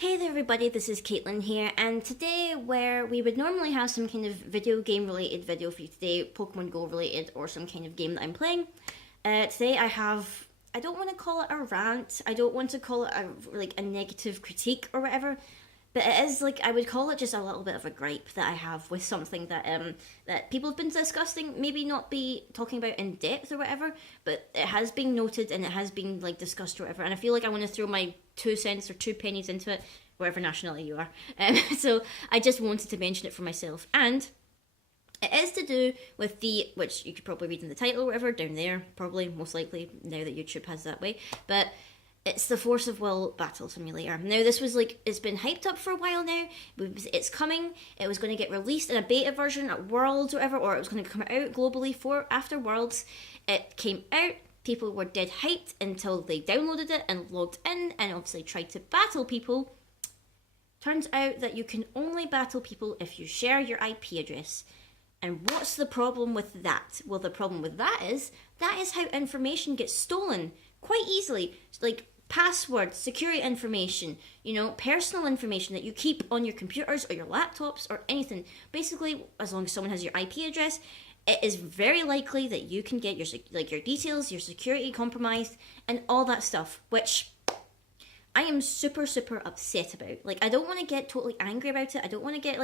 Hey there everybody, this is Caitlin here, and today where we would normally have some kind of video game related video for you today, Pokemon Go related, or some kind of game that I'm playing, today I don't want to call it a rant, I don't want to call it a negative critique or whatever, but it is I would call it just a little bit of a gripe that I have with something that people have been discussing, maybe not be talking about in depth or whatever, but it has been noted and it has been discussed or whatever, and I feel like I want to throw my 2 cents or 2 pennies into it, whatever nationality you are. So I just wanted to mention it for myself, and it is to do with which you could probably read in the title or whatever down there, probably most likely now that YouTube has that way, but it's the Force of Will Battle Simulator. Now, this was it's been hyped up for a while now. It's coming. It was going to get released in a beta version at Worlds or whatever, or it was going to come out globally after Worlds. It came out. People were dead hyped until they downloaded it and logged in and obviously tried to battle people. Turns out that you can only battle people if you share your IP address. And what's the problem with that? Well, the problem with that is how information gets stolen quite easily. Passwords, security information, personal information that you keep on your computers or your laptops or anything. Basically, as long as someone has your IP address, it is very likely that you can get your details, your security compromised, and all that stuff, which I am super, super upset about. I don't want to get totally angry about it. I don't want to get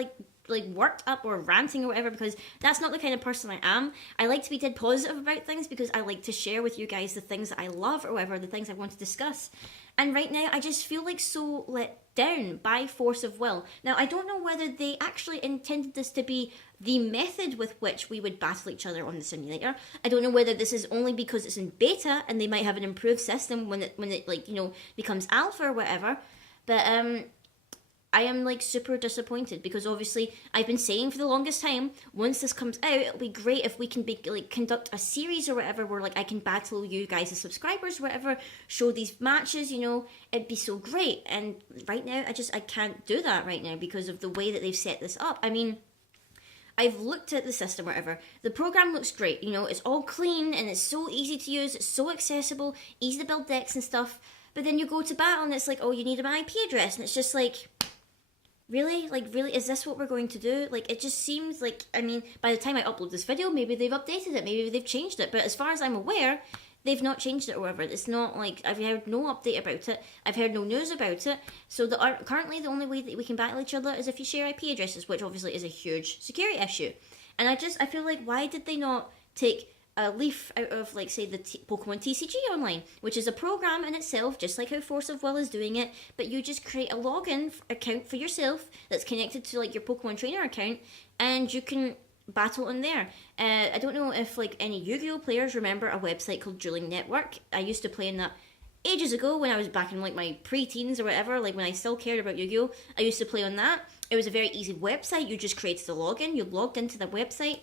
worked up or ranting or whatever, because that's not the kind of person I am. I like to be dead positive about things because I like to share with you guys the things that I love or whatever, the things I want to discuss. And right now, I just feel so let down by Force of Will. Now, I don't know whether they actually intended this to be the method with which we would battle each other on the simulator. I don't know whether this is only because it's in beta and they might have an improved system when it becomes alpha or whatever. But I am super disappointed because obviously I've been saying for the longest time, once this comes out, it'll be great if we can conduct a series or whatever where I can battle you guys as subscribers or whatever, show these matches, it'd be so great. And right now I can't do that right now because of the way that they've set this up. I mean, I've looked at the system or whatever. The program looks great, it's all clean and it's so easy to use, it's so accessible, easy to build decks and stuff. But then you go to battle and it's oh, you need an IP address, and it's just really? Really? Is this what we're going to do? It just seems I mean, by the time I upload this video, maybe they've updated it, maybe they've changed it, but as far as I'm aware, they've not changed it or whatever. It's not I've heard no update about it, I've heard no news about it, so currently the only way that we can battle each other is if you share IP addresses, which obviously is a huge security issue. And I feel why did they not take a leaf out of, say, the Pokemon TCG Online, which is a program in itself, just like how Force of Will is doing it, but you just create a login account for yourself that's connected to, your Pokemon Trainer account, and you can battle on there. I don't know if, any Yu-Gi-Oh! Players remember a website called Dueling Network. I used to play in that ages ago when I was back in, my pre-teens or whatever, when I still cared about Yu-Gi-Oh! I used to play on that. It was a very easy website. You just created a login, you logged into the website,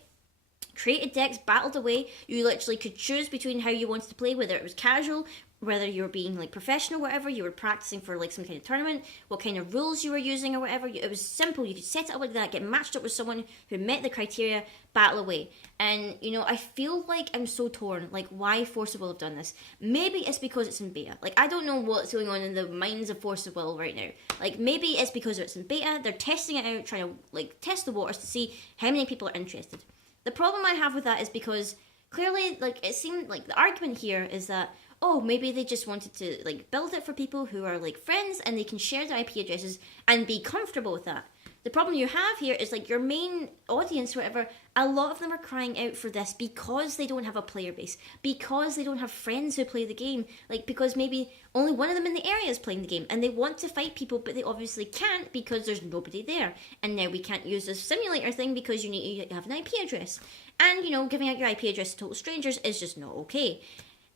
created decks, battled away. You literally could choose between how you wanted to play, whether it was casual, whether you were being professional, whatever, you were practicing for some kind of tournament, what kind of rules you were using or whatever. It was simple. You could set it up like that, get matched up with someone who met the criteria, battle away. And, I feel I'm so torn. Why Force of Will have done this? Maybe it's because it's in beta. I don't know what's going on in the minds of Force of Will right now. Maybe it's because it's in beta. They're testing it out, trying to, test the waters to see how many people are interested. The problem I have with that is because clearly, it seemed the argument here is that, oh, maybe they just wanted to, build it for people who are, friends and they can share their IP addresses and be comfortable with that. The problem you have here is, your main audience, whatever, a lot of them are crying out for this because they don't have a player base, because they don't have friends who play the game, because maybe only one of them in the area is playing the game, and they want to fight people, but they obviously can't because there's nobody there. And now we can't use this simulator thing because you need to have an IP address. And, giving out your IP address to total strangers is just not okay.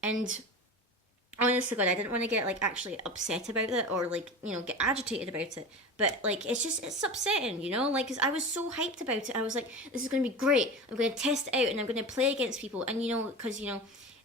And honest to God, I didn't want to get, actually upset about it or, get agitated about it. But, it's upsetting, because I was so hyped about it. I was this is going to be great. I'm going to test it out and I'm going to play against people. And, because,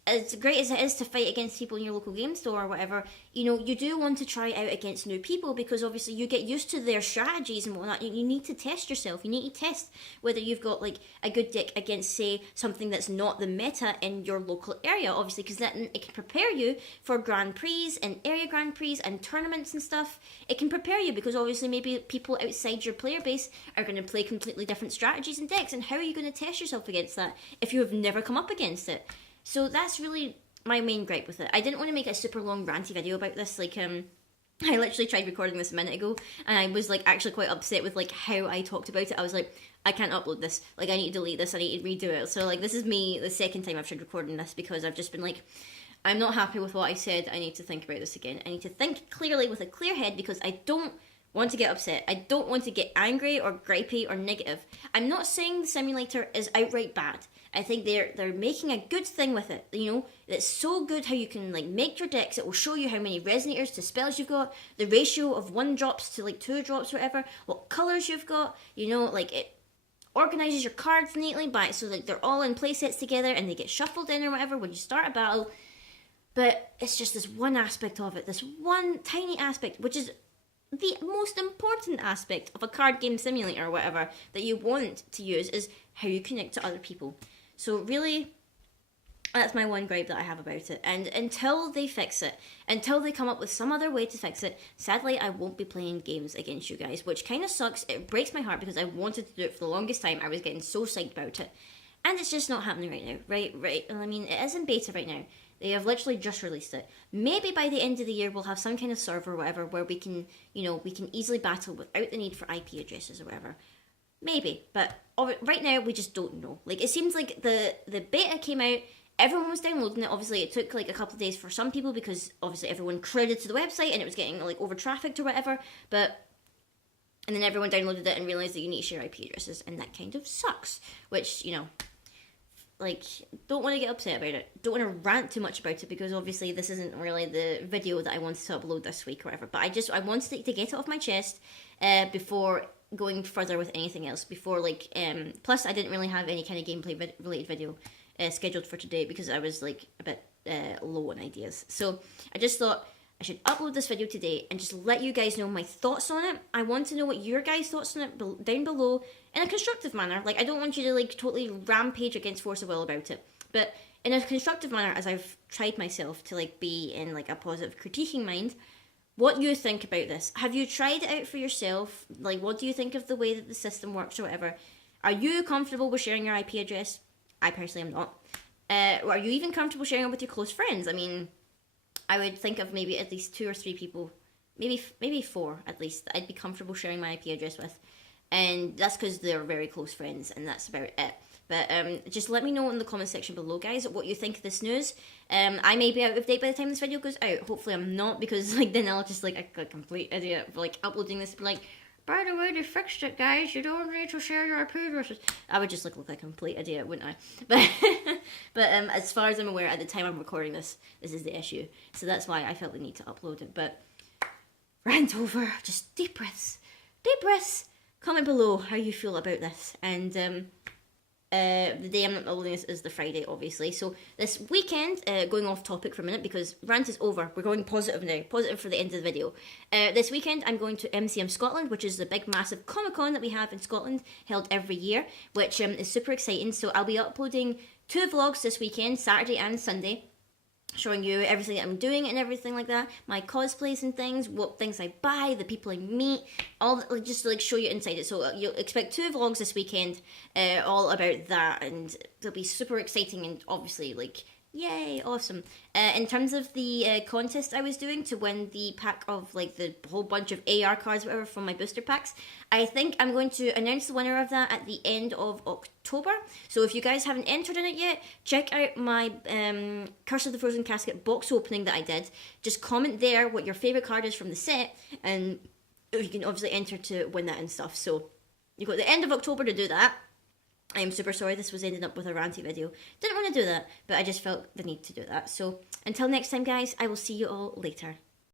as great as it is to fight against people in your local game store or whatever, you know, you do want to try out against new people because obviously you get used to their strategies and whatnot. You need to test yourself. You need to test whether you've got like a good deck against, say, something that's not the meta in your local area, obviously, because then it can prepare you for Grand Prix and area Grand Prix and tournaments and stuff. It can prepare you because obviously maybe people outside your player base are going to play completely different strategies and decks, and how are you going to test yourself against that if you have never come up against it? So that's really my main gripe with it. I didn't want to make a super long ranty video about this. Like, I literally tried recording this a minute ago, and I was like actually quite upset with like how I talked about it. I was like, I can't upload this. Like, I need to delete this. I need to redo it. So like, this is me the second time I've tried recording this because I've just been like, I'm not happy with what I said. I need to think about this again. I need to think clearly with a clear head because I don't want to get upset. I don't want to get angry or gripey or negative. I'm not saying the simulator is outright bad. I think they're making a good thing with it. You know, it's so good how you can like make your decks. It will show you how many resonators to spells you've got, the ratio of 1 drops to like 2 drops, whatever, what colors you've got. You know, like it organizes your cards neatly by so like they're all in play sets together and they get shuffled in or whatever when you start a battle. But it's just this one aspect of it, this one tiny aspect, which is the most important aspect of a card game simulator or whatever that you want to use, is how you connect to other people. So really, that's my one gripe that I have about it. And until they fix it, until they come up with some other way to fix it, sadly, I won't be playing games against you guys, which kind of sucks. It breaks my heart because I wanted to do it for the longest time. I was getting so psyched about it. And it's just not happening right now. Right. I mean, it is in beta right now. They have literally just released it. Maybe by the end of the year, we'll have some kind of server or whatever where we can, you know, we can easily battle without the need for IP addresses or whatever. Maybe, but right now we just don't know. Like, it seems like the beta came out, everyone was downloading it. Obviously, it took like a couple of days for some people because obviously everyone crowded to the website and it was getting like over trafficked or whatever. And then everyone downloaded it and realized that you need to share IP addresses, and that kind of sucks. Which, you know, like, don't want to get upset about it. Don't want to rant too much about it because obviously this isn't really the video that I wanted to upload this week or whatever. But I wanted to get it off my chest before going further with anything else. Before, like, plus I didn't really have any kind of gameplay related video scheduled for today because I was like a bit low on ideas. So I just thought I should upload this video today and just let you guys know my thoughts on it. I want to know what your guys' thoughts on it down below in a constructive manner. Like, I don't want you to like totally rampage against Force of Will about it, but in a constructive manner, as I've tried myself to like be in like a positive critiquing mind. What you think about this? Have you tried it out for yourself? Like, what do you think of the way that the system works or whatever? Are you comfortable with sharing your IP address? I personally am not. Are you even comfortable sharing it with your close friends? I mean, I would think of maybe at least 2 or 3 people, maybe 4 at least, that I'd be comfortable sharing my IP address with. And that's because they're very close friends, and that's about it. But just let me know in the comment section below, guys, what you think of this news. I may be out of date by the time this video goes out. Hopefully I'm not, because like then I'll just like a complete idiot for like uploading this, like, by the way, they fixed it, guys. You don't need to share your IP addresses. I would just look like a complete idiot, wouldn't I? But as far as I'm aware, at the time I'm recording this, this is the issue. So that's why I felt the need to upload it. But rant over. Just deep breaths. Deep breaths. Comment below how you feel about this. And the day I'm not uploading this is the Friday, obviously. So this weekend, going off topic for a minute because rant is over. We're going positive now. Positive for the end of the video. This weekend I'm going to MCM Scotland, which is the big massive Comic-Con that we have in Scotland, held every year, which is super exciting. So I'll be uploading 2 vlogs this weekend, Saturday and Sunday, showing you everything that I'm doing and everything like that, my cosplays and things, what things I buy, the people I meet, all just to like show you inside it. So you'll expect 2 vlogs this weekend, all about that, and they'll be super exciting and obviously like, yay, awesome. In terms of the contest I was doing to win the pack of like the whole bunch of AR cards, whatever, from my booster packs, I think I'm going to announce the winner of that at the end of October. So if you guys haven't entered in it yet, check out my Curse of the Frozen Casket box opening that I did. Just comment there what your favourite card is from the set, and you can obviously enter to win that and stuff. So you've got the end of October to do that. I am super sorry this was ending up with a ranty video. Didn't want to do that, but I just felt the need to do that. So until next time, guys, I will see you all later.